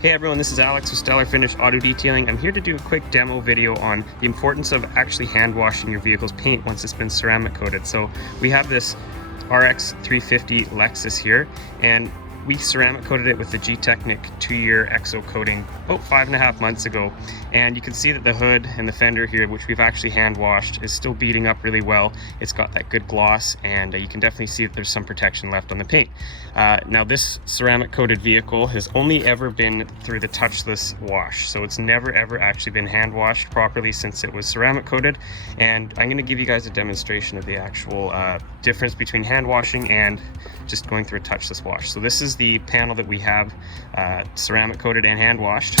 Hey everyone, this is Alex with Stellar Finish Auto Detailing. I'm here to do a quick demo video on the importance of actually hand washing your vehicle's paint once it's been ceramic coated. So we have this RX 350 Lexus here, and we ceramic coated it with the G-Technic 2-year EXO coating about 5.5 months ago. And you can see that the hood and the fender here, which we've actually hand washed, is still beating up really well. It's got that good gloss, and you can definitely see that there's some protection left on the paint. Now this ceramic coated vehicle has only ever been through the touchless wash. So it's never ever actually been hand washed properly since it was ceramic coated. And I'm gonna give you guys a demonstration of the actual difference between hand washing and just going through a touchless wash. So this is the panel that we have ceramic coated and hand washed.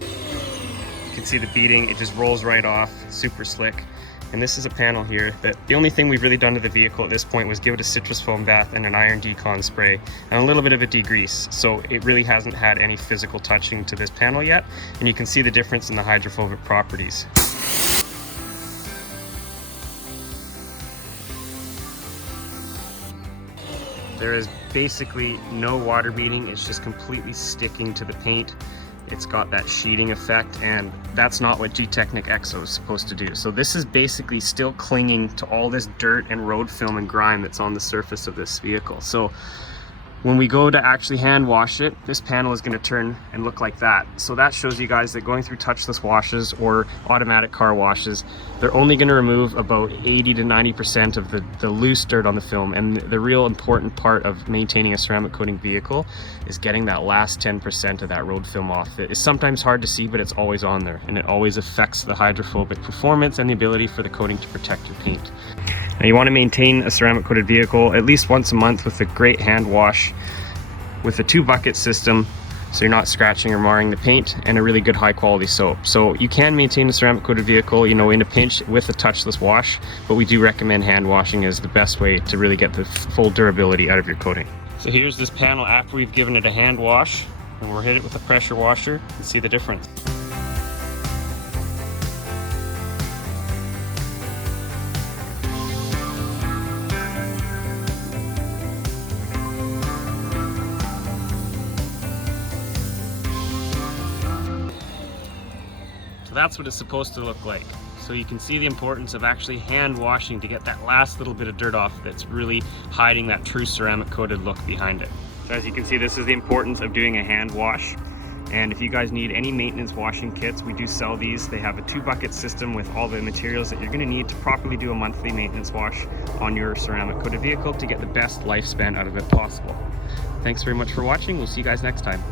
You can see the beading, it just rolls right off, super slick. And this is a panel here that the only thing we've really done to the vehicle at this point was give it a citrus foam bath and an iron decon spray and a little bit of a degrease. So it really hasn't had any physical touching to this panel yet. And you can see the difference in the hydrophobic properties. There is basically no water beading, it's just completely sticking to the paint. It's got that sheeting effect, and that's not what G-Technic EXO is supposed to do. So this is basically still clinging to all this dirt and road film and grime that's on the surface of this vehicle. So when we go to actually hand wash it, this panel is going to turn and look like that. So that shows you guys that going through touchless washes or automatic car washes, they're only going to remove about 80 to 90% of the loose dirt on the film. And the real important part of maintaining a ceramic coating vehicle is getting that last 10% of that road film off. It's sometimes hard to see, but it's always on there, and it always affects the hydrophobic performance and the ability for the coating to protect your paint. Now you want to maintain a ceramic coated vehicle at least once a month with a great hand wash with a 2-bucket system, so you're not scratching or marring the paint, and a really good high quality soap. So you can maintain a ceramic coated vehicle, you know, in a pinch with a touchless wash, but we do recommend hand washing as the best way to really get the full durability out of your coating. So here's this panel after we've given it a hand wash, and we'll hit it with a pressure washer and see the difference. So that's what it's supposed to look like. So you can see the importance of actually hand washing to get that last little bit of dirt off that's really hiding that true ceramic coated look behind it. So as you can see, this is the importance of doing a hand wash. And if you guys need any maintenance washing kits, we do sell these. They have a 2-bucket system with all the materials that you're going to need to properly do a monthly maintenance wash on your ceramic coated vehicle to get the best lifespan out of it possible. Thanks very much for watching. We'll see you guys next time.